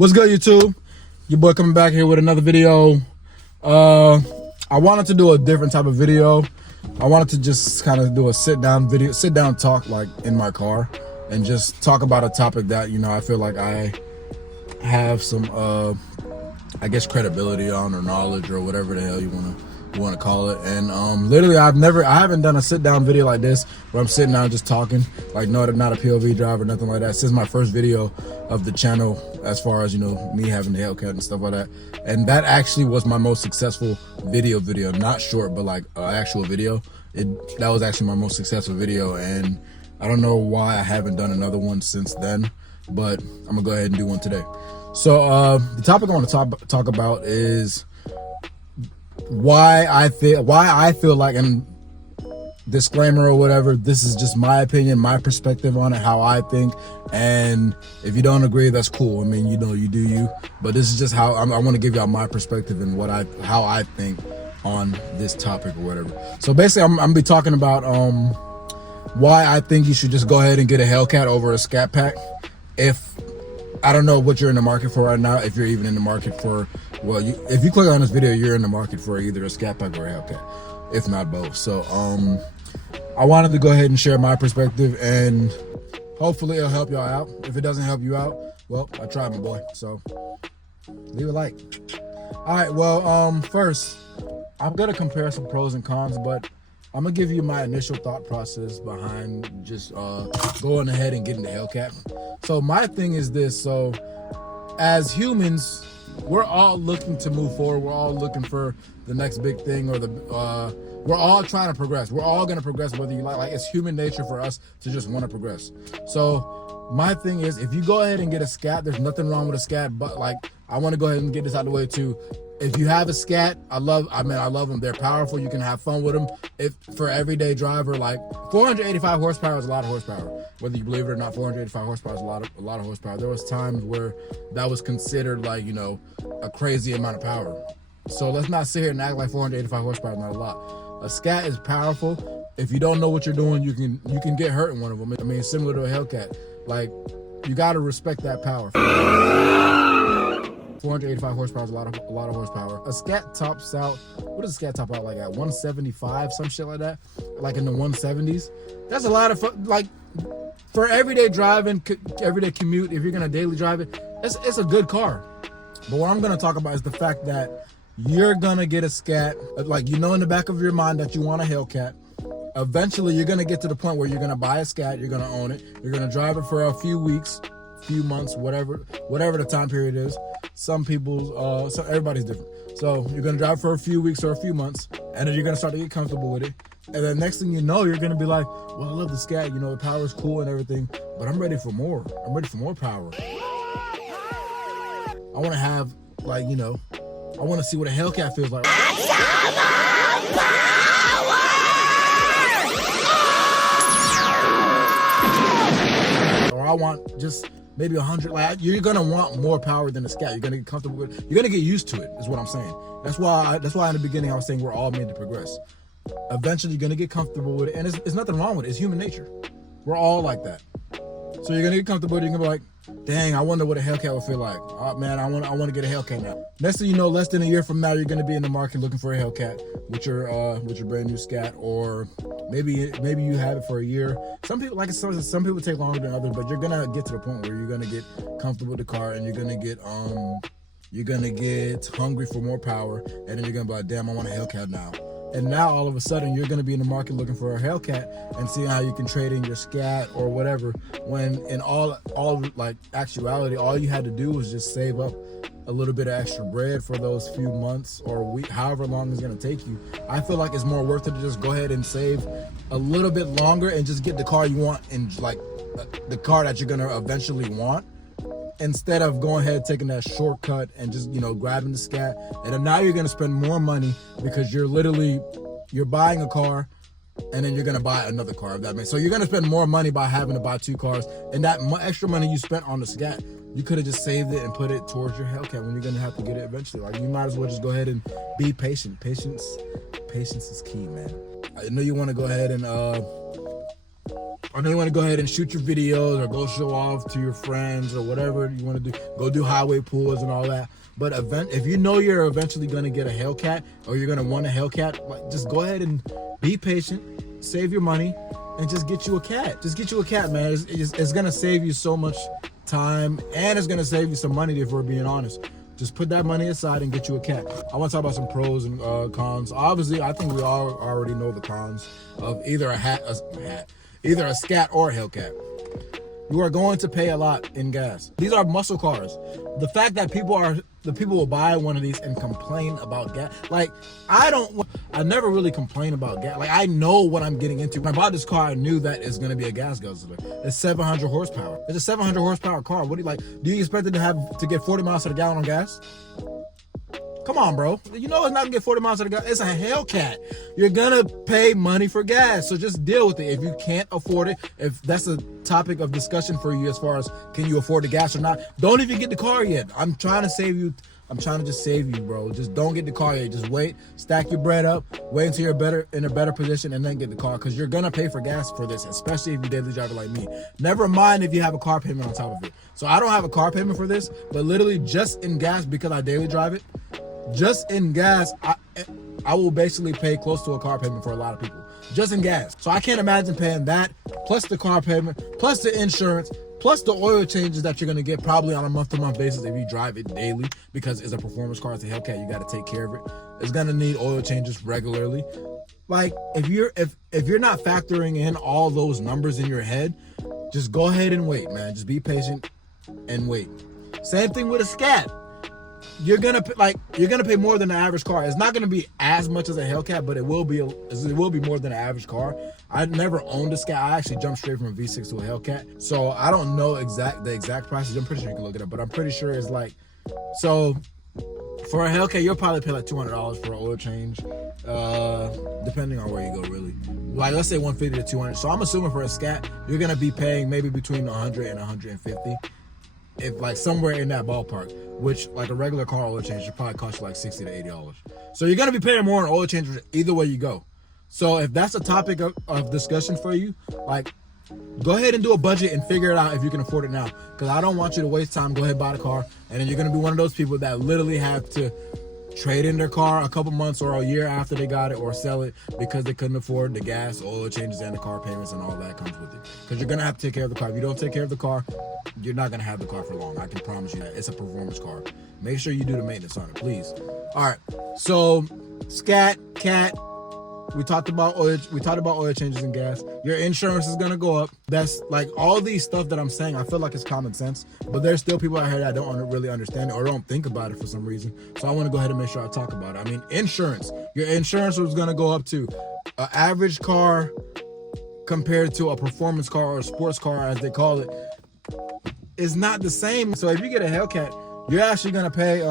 What's good, YouTube? Your boy coming back here with another video. I wanted to do a different type of video. I wanted to just kind of do a sit down talk, like in my car, and just talk about a topic that, you know, I feel like I have some I guess credibility on, or knowledge, or whatever the hell you want to call it. And literally I haven't done a sit down video like this where I'm sitting down just talking, like not a POV drive or nothing like that. This is my first video of the channel, as far as, you know, me having the Hellcat and stuff like that. And that actually was my most successful video, not short, but like actual video. That was actually my most successful video, and I don't know why I haven't done another one since then, but I'm gonna go ahead and do one today. So the topic I want to talk about is why I feel like, and disclaimer or whatever, this is just my opinion, my perspective on it, how I think. And if you don't agree, that's cool. I mean, you know, you do you, but this is just how I want to give y'all my perspective and how I think on this topic or whatever. So basically I'm gonna be talking about why I think you should just go ahead and get a Hellcat over a Scatpack. I don't know what you're in the market for right now, if you're even in the market for, well, if you click on this video, you're in the market for either a Scatpack or a Hellcat, if not both. So I wanted to go ahead and share my perspective, and hopefully it'll help y'all out. If it doesn't help you out, well, I tried, my boy. So leave a like. All right, well, first, I'm gonna compare some pros and cons, but I'm gonna give you my initial thought process behind just going ahead and getting the Hellcat. So my thing is this: so as humans, we're all looking to move forward. We're all looking for the next big thing, or we're all trying to progress. We're all gonna progress, whether you like it's human nature for us to just want to progress. So my thing is, if you go ahead and get a Scat, there's nothing wrong with a Scat, but like, I want to go ahead and get this out of the way too. If you have a Scat, I love them. They're powerful. You can have fun with them. If for everyday driver, like 485 horsepower is a lot of horsepower. Whether you believe it or not, 485 horsepower is a lot of horsepower. There was times where that was considered, like, you know, a crazy amount of power. So let's not sit here and act like 485 horsepower is not a lot. A Scat is powerful. If you don't know what you're doing, you can get hurt in one of them. I mean, similar to a Hellcat. Like, you got to respect that power. 485 horsepower is a lot of horsepower. A Scat tops out, what does a Scat top out like at 175, some shit like that, like in the 170s. That's a lot of fun. Like, for everyday driving, everyday commute, if you're gonna daily drive it, it's a good car. But what I'm gonna talk about is the fact that you're gonna get a Scat, like, you know, in the back of your mind that you want a Hellcat. Eventually you're gonna get to the point where you're gonna buy a Scat, you're gonna own it, you're gonna drive it for a few weeks, few months, whatever the time period is. Some people's so everybody's different. So you're gonna drive for a few weeks or a few months, and then you're gonna start to get comfortable with it. And then next thing you know, you're gonna be like, well, I love the Scat, you know, the power is cool and everything, but I'm ready for more. I'm ready for more power. I wanna have, like, you know, I wanna see what a Hellcat feels like. Or I want just maybe 100. Like, you're gonna want more power than a Scat. You're gonna get comfortable with it. You're gonna get used to it, is what I'm saying. That's why in the beginning I was saying we're all made to progress. Eventually you're gonna get comfortable with it, and it's nothing wrong with it. It's human nature. We're all like that. So you're gonna get comfortable with it. You're gonna be like, dang, I wonder what a Hellcat would feel like. Oh man, I want to get a Hellcat now. Next thing you know, less than a year from now, you're gonna be in the market looking for a Hellcat with your brand new Scat, or maybe you have it for a year. Some people, like some people take longer than others, but you're gonna get to the point where you're gonna get comfortable with the car, and you're gonna get hungry for more power, and then you're gonna be like, damn, I want a Hellcat now. And now all of a sudden you're gonna be in the market looking for a Hellcat and seeing how you can trade in your Scat or whatever, when in all like actuality, all you had to do was just save up a little bit of extra bread for those few months or week, however long it's gonna take you. I feel like it's more worth it to just go ahead and save a little bit longer and just get the car you want, and like the car that you're gonna eventually want, instead of going ahead taking that shortcut and just, you know, grabbing the Scat. And then now you're gonna spend more money because you're buying a car and then you're gonna buy another car, if that makes sense. So you're gonna spend more money by having to buy two cars, and that extra money you spent on the Scat, you could have just saved it and put it towards your Hellcat when you're gonna have to get it eventually. Like, you might as well just go ahead and be patient. Patience is key, man. I know you want to go ahead and or then you want to go ahead and shoot your videos or go show off to your friends or whatever you want to do, go do highway pulls and all that. But if you know you're eventually going to get a Hellcat or you're going to want a Hellcat, like, just go ahead and be patient, save your money, and just get you a cat. Just get you a cat, man. It's going to save you so much time, and it's going to save you some money if we're being honest. Just put that money aside and get you a cat. I want to talk about some pros and cons. Obviously, I think we all already know the cons of either either a Scat or a Hellcat. You are going to pay a lot in gas. These are muscle cars. The fact that people will buy one of these and complain about gas. Like, I never really complain about gas. Like, I know what I'm getting into. When I bought this car, I knew that it's gonna be a gas guzzler. It's 700 horsepower. It's a 700 horsepower car. What do you like? Do you expect it to get 40 miles to the gallon on gas? Come on, bro. You know it's not gonna get 40 miles to the gallon. It's a Hellcat. You're gonna pay money for gas, so just deal with it. If you can't afford it, if that's a topic of discussion for you as far as can you afford the gas or not, don't even get the car yet. I'm trying to save you. I'm trying to just save you, bro. Just don't get the car yet. Just wait, stack your bread up, wait until you're in a better position, and then get the car, because you're gonna pay for gas for this, especially if you daily driver like me. Never mind if you have a car payment on top of it. So I don't have a car payment for this, but literally just in gas, because I daily drive it, just in gas, I will basically pay close to a car payment for a lot of people. Just in gas. So I can't imagine paying that, plus the car payment, plus the insurance, plus the oil changes that you're going to get probably on a month-to-month basis if you drive it daily, because it's a performance car, it's a Hellcat, you got to take care of it. It's going to need oil changes regularly. Like, if you're not factoring in all those numbers in your head, just go ahead and wait, man. Just be patient and wait. Same thing with a Scat. You're gonna pay more than an average car. It's not gonna be as much as a Hellcat, but it will be more than an average car. I never owned a Scat. I actually jumped straight from a V6 to a Hellcat, so I don't know the exact prices. I'm pretty sure you can look it up, but I'm pretty sure it's like, so for a Hellcat you'll probably pay like $200 for an oil change, depending on where you go, really. Like, let's say 150 to 200. So I'm assuming for a Scat you're gonna be paying maybe between 100 and 150. If like somewhere in that ballpark, which like a regular car oil change should probably cost you like $60 to $80. So you're gonna be paying more on oil changes either way you go. So if that's a topic of discussion for you, like, go ahead and do a budget and figure it out if you can afford it now. Because I don't want you to waste time. Go ahead and buy the car, and then you're gonna be one of those people that literally have to trade in their car a couple months or a year after they got it, or sell it because they couldn't afford the gas, oil changes, and the car payments and all that comes with it. Because you're gonna have to take care of the car. If you don't take care of the car, you're not gonna have the car for long. I can promise you that. It's a performance car. Make sure you do the maintenance on it, please. All right. So, Scat, Cat. We talked about oil changes and gas. Your insurance is gonna go up. That's like all these stuff that I'm saying. I feel like it's common sense, but there's still people out here that don't really understand it or don't think about it for some reason. So I want to go ahead and make sure I talk about it. I mean, insurance. Your insurance was gonna go up too. An average car compared to a performance car or a sports car, as they call it, is not the same. So if you get a Hellcat, you're actually gonna pay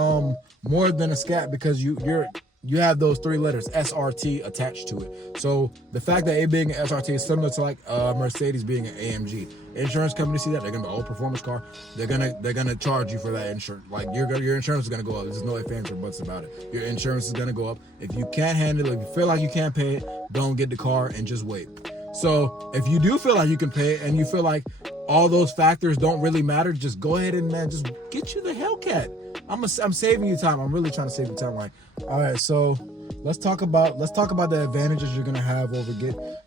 more than a Scat, because you have those three letters SRT attached to it. So the fact that it being an SRT is similar to like Mercedes being an AMG. Insurance companies see that, they're gonna be, performance car. They're gonna charge you for that insurance. Like, your insurance is gonna go up. There's no ifs, ands, or buts about it. Your insurance is gonna go up. If you can't handle it, if you feel like you can't pay it, don't get the car and just wait. So if you do feel like you can pay it and you feel like all those factors don't really matter, just go ahead and just get you the Hellcat. I'm saving you time. I'm really trying to save you time. Like, all right, so let's talk about the advantages you're gonna have over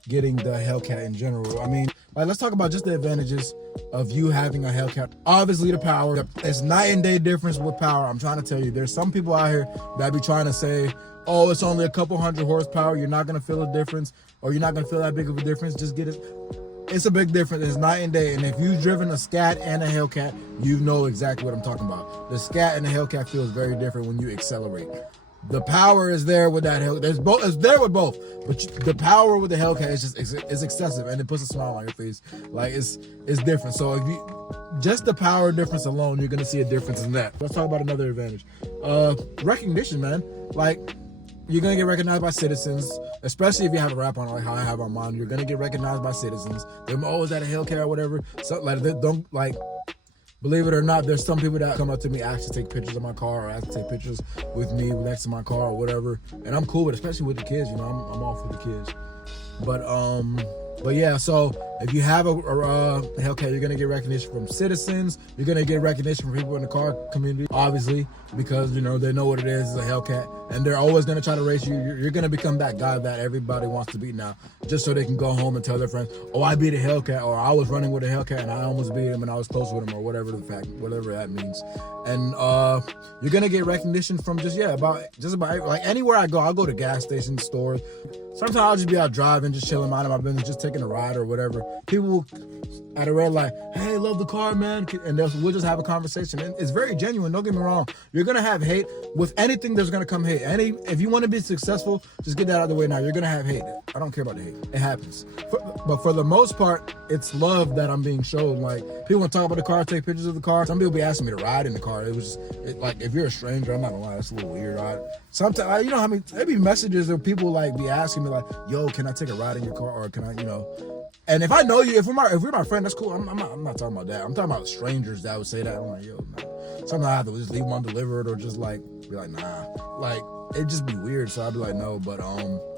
getting the Hellcat in general. I mean, like, let's talk about just the advantages of you having a Hellcat. Obviously, the power. It's night and day difference with power. I'm trying to tell you, there's some people out here that be trying to say, oh, it's only a couple hundred horsepower, you're not gonna feel a difference, or you're not gonna feel that big of a difference. Just get it. It's a big difference. It's night and day. And if you've driven a Scat and a Hellcat, you know exactly what I'm talking about. The Scat and the Hellcat feels very different when you accelerate. The power is there with that Hellcat. It's there with both, but the power with the Hellcat is excessive, and it puts a smile on your face. Like, it's different. So if you just the power difference alone, you're gonna see a difference in that. Let's talk about another advantage. Recognition, man. Like, you're gonna get recognized by citizens, especially if you have a rap on, like how I have on mine. You're gonna get recognized by citizens. They're always at a Hellcat or whatever. So, like, they don't, like, believe it or not, there's some people that come up to me, ask to take pictures of my car, or ask to take pictures with me next to my car or whatever. And I'm cool with it, especially with the kids. You know, I'm all for the kids. But yeah, so If you have a Hellcat, you're gonna get recognition from citizens. You're gonna get recognition from people in the car community, obviously, because they know what it is. It's a Hellcat, and they're always gonna try to race you. You're gonna become that guy that everybody wants to beat now, just so they can go home and tell their friends, "Oh, I beat a Hellcat," or "I was running with a Hellcat and I almost beat him and I was close with him," or whatever that means. And you're gonna get recognition from just about like anywhere I go. I'll go to gas stations, stores. Sometimes I'll just be out driving, just chilling, minding my business, just taking a ride or whatever. People will, at a red light, "Hey, love the car, man," and we'll just have a conversation. And it's very genuine. Don't get me wrong. You're gonna have hate with anything. There's gonna come hate. If you want to be successful, just get that out of the way now. You're gonna have hate. I don't care about the hate. It happens. But for the most part, it's love that I'm being shown. Like, people want to talk about the car, take pictures of the car. Some people be asking me to ride in the car. It was like, if you're a stranger, I'm not gonna lie, it's a little weird. Sometimes, how many there be messages of people like be asking me like, "Yo, can I take a ride in your car?" Or can I, And if I know you, if you're my friend, that's cool. I'm not talking about that. I'm talking about strangers that would say that. I'm like, yo, no. Sometimes I have to just leave them undelivered or just like be like, nah. Like, it'd just be weird. So I'd be like, no. But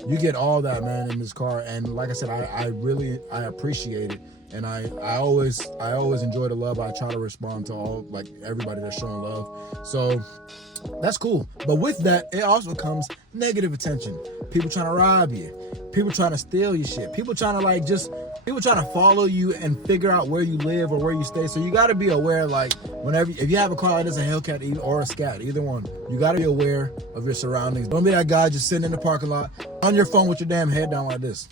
you get all that, man, in this car. And like I said, I really appreciate it. And I always enjoy the love. I try to respond to all, like, everybody that's showing love. So that's cool. But with that, it also comes negative attention. People trying to rob you. People trying to steal your shit. People trying to follow you and figure out where you live or where you stay. So you got to be aware, like, if you have a car like this, a Hellcat or a Scat, either one, you got to be aware of your surroundings. Don't be that guy just sitting in the parking lot on your phone with your damn head down like this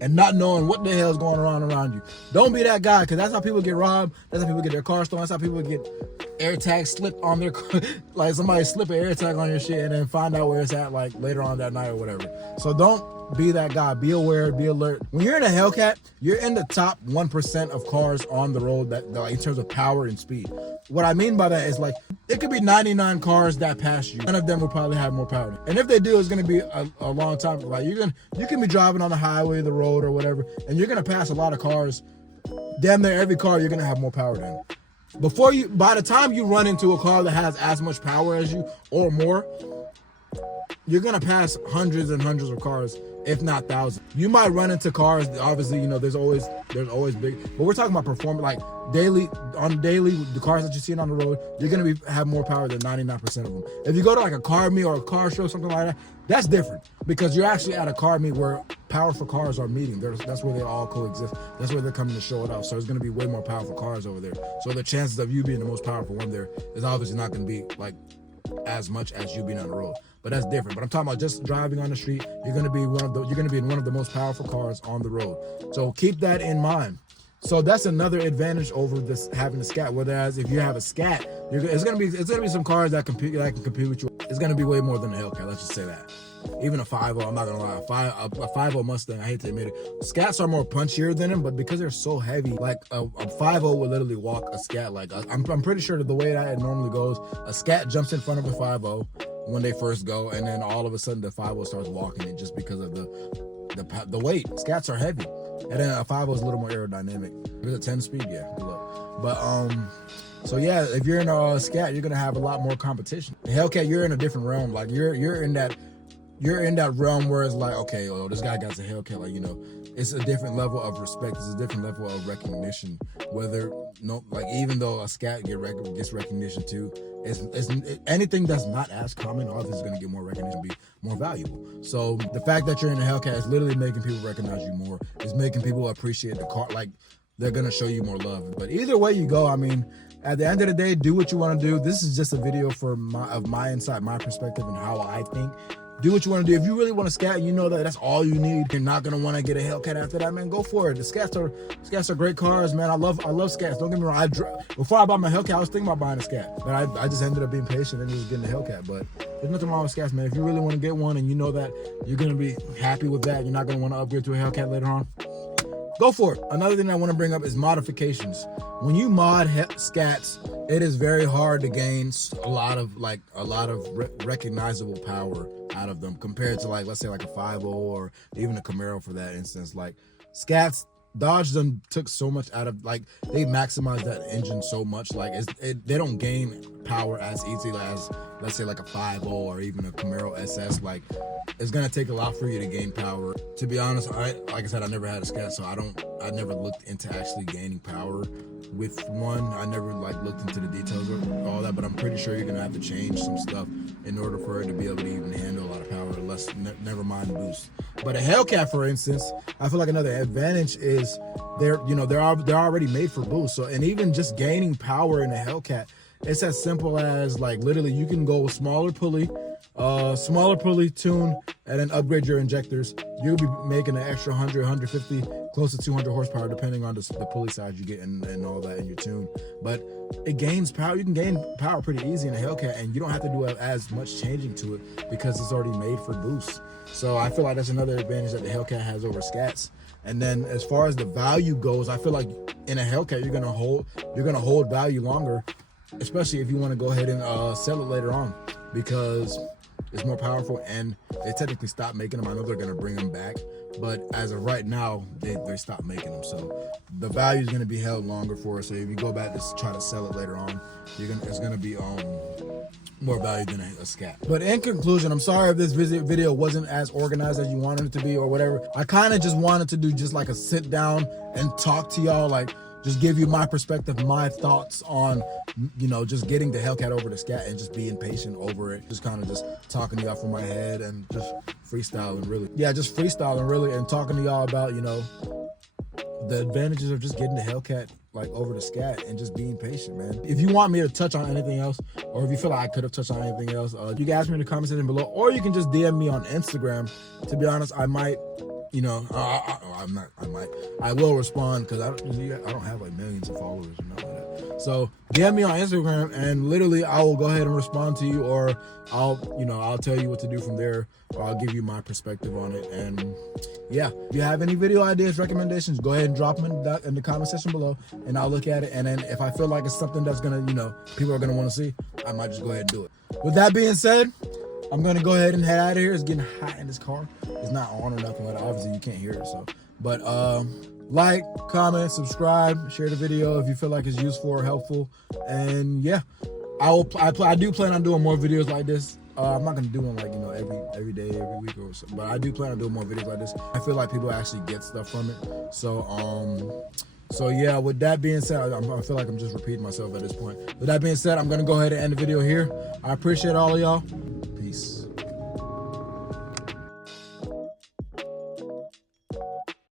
and not knowing what the hell is going on around you. Don't be that guy, because that's how people get robbed. That's how people get their car stolen. That's how people get air tags slipped on their car. Like, somebody slip an air tag on your shit and then find out where it's at, like, later on that night or whatever. So don't be that guy. Be aware, be alert. When you're in a Hellcat, you're in the top 1% of cars on the road that in terms of power and speed. What I mean by that is, like, it could be 99 cars that pass you. None of them will probably have more power. And if they do, it's going to be a long time. Like, you can be driving on the highway, the road, or whatever, and you're going to pass a lot of cars. Damn near every car you're going to have more power than. By the time you run into a car that has as much power as you or more, you're going to pass hundreds and hundreds of cars, if not thousands. You might run into cars, obviously, there's always big, but we're talking about performance, like daily, the cars that you're seeing on the road, you're going to have more power than 99% of them. If you go to like a car meet or a car show, something like that, that's different, because you're actually at a car meet where powerful cars are meeting. That's where they all coexist. That's where they're coming to show it off. So there's going to be way more powerful cars over there. So the chances of you being the most powerful one there is obviously not going to be like as much as you being on the road. But that's different. But I'm talking about just driving on the street. You're gonna be in one of the most powerful cars on the road. So keep that in mind. So that's another advantage over this having a Scat. Whereas if you have a Scat, it's gonna be some cars that can compete with you. It's gonna be way more than a Hellcat. Let's just say that. Even a 5.0, I'm not gonna lie, a 5.0 Mustang, I hate to admit it. Scats are more punchier than them, but because they're so heavy, like a 5.0 would literally walk a Scat. Like, I'm pretty sure that the way that it normally goes, a Scat jumps in front of a 5.0 when they first go, and then all of a sudden the 5.0 starts walking it just because of the weight. Scats are heavy, and then a 5.0 is a little more aerodynamic. If it's a 10-speed, yeah, good luck. But so yeah, if you're in a Scat, you're gonna have a lot more competition. The Hellcat, you're in a different realm. Like, you're in that realm where it's like, okay, oh, this guy got a Hellcat. Like, it's a different level of respect. It's a different level of recognition. Even though a Scat gets recognition too, anything that's not as common, obviously is going to get more recognition, be more valuable. So the fact that you're in a Hellcat is literally making people recognize you more. It's making people appreciate the car. Like, they're going to show you more love. But either way you go, I mean, at the end of the day, do what you want to do. This is just a video of my insight, my perspective, and how I think. Do what you want to do. If you really want to Scat, you know that's all you need. You're not gonna want to get a Hellcat after that, man. Go for it. The Scats are great cars, man. I love Scats. Don't get me wrong. Before I bought my Hellcat, I was thinking about buying a Scat, but I just ended up being patient and just getting a Hellcat. But there's nothing wrong with Scats, man. If you really want to get one and you know that you're gonna be happy with that, you're not gonna want to upgrade to a Hellcat later on, go for it. Another thing I want to bring up is modifications. When you mod Scats, it is very hard to gain a lot of recognizable power out of them compared to, like, let's say like a 5.0 or even a Camaro for that instance. Like, Scats, Dodge done took so much out of, like, they maximized that engine so much. Like, they don't gain power as easily as, let's say, like a 5.0 or even a Camaro SS. Like, it's gonna take a lot for you to gain power. To be honest, like I said, I never had a Scat, so I never looked into actually gaining power with one. I never like looked into the details of all that, but I'm pretty sure you're gonna have to change some stuff in order for it to be able to even handle a lot of power. Never mind boost. But a Hellcat, for instance, I feel like another advantage is they're already made for boost. So, and even just gaining power in a Hellcat, it's as simple as, like, literally you can go with smaller pulley tune, and then upgrade your injectors. You'll be making an extra 100, 150, close to 200 horsepower, depending on the pulley size you get and all that in your tune. But it gains power. You can gain power pretty easy in a Hellcat, and you don't have to do as much changing to it because it's already made for boost. So I feel like that's another advantage that the Hellcat has over Scats. And then as far as the value goes, I feel like in a Hellcat you're gonna hold value longer, especially if you want to go ahead and sell it later on, because it's more powerful, and they technically stopped making them. I know they're gonna bring them back, but as of right now, they stopped making them. So the value is gonna be held longer for us. So if you go back to try to sell it later on, it's gonna be more value than a Scat. But in conclusion, I'm sorry if this video wasn't as organized as you wanted it to be or whatever. I kind of just wanted to do just like a sit down and talk to y'all, like just give you my perspective, my thoughts on, you know, just getting the Hellcat over the Scat and just being patient over it. Just kind of just talking to y'all from my head and just freestyling, really. Yeah, just freestyling, really, and talking to y'all about, you know, the advantages of just getting the Hellcat like over the Scat and just being patient, man. If you want me to touch on anything else, or if you feel like I could have touched on anything else, you can ask me in the comment section below, or you can just DM me on Instagram. To be honest, I might, you know, I will respond, because I don't have like millions of followers or nothing like that. So DM me on Instagram, and literally I will go ahead and respond to you, or I'll tell you what to do from there, or I'll give you my perspective on it. And yeah, if you have any video ideas, recommendations, go ahead and drop them in the comment section below, and I'll look at it. And then if I feel like it's something that's gonna, you know, people are gonna want to see, I might just go ahead and do it. With that being said, I'm gonna go ahead and head out of here. It's getting hot in this car. It's not on or nothing like that. Obviously you can't hear it, so. But like, comment, subscribe, share the video if you feel like it's useful or helpful. And yeah, I do plan on doing more videos like this. I'm not gonna do them like, you know, every day, every week or so, but I do plan on doing more videos like this. I feel like people actually get stuff from it. So yeah, with that being said, I feel like I'm just repeating myself at this point. With that being said, I'm gonna go ahead and end the video here. I appreciate all of y'all.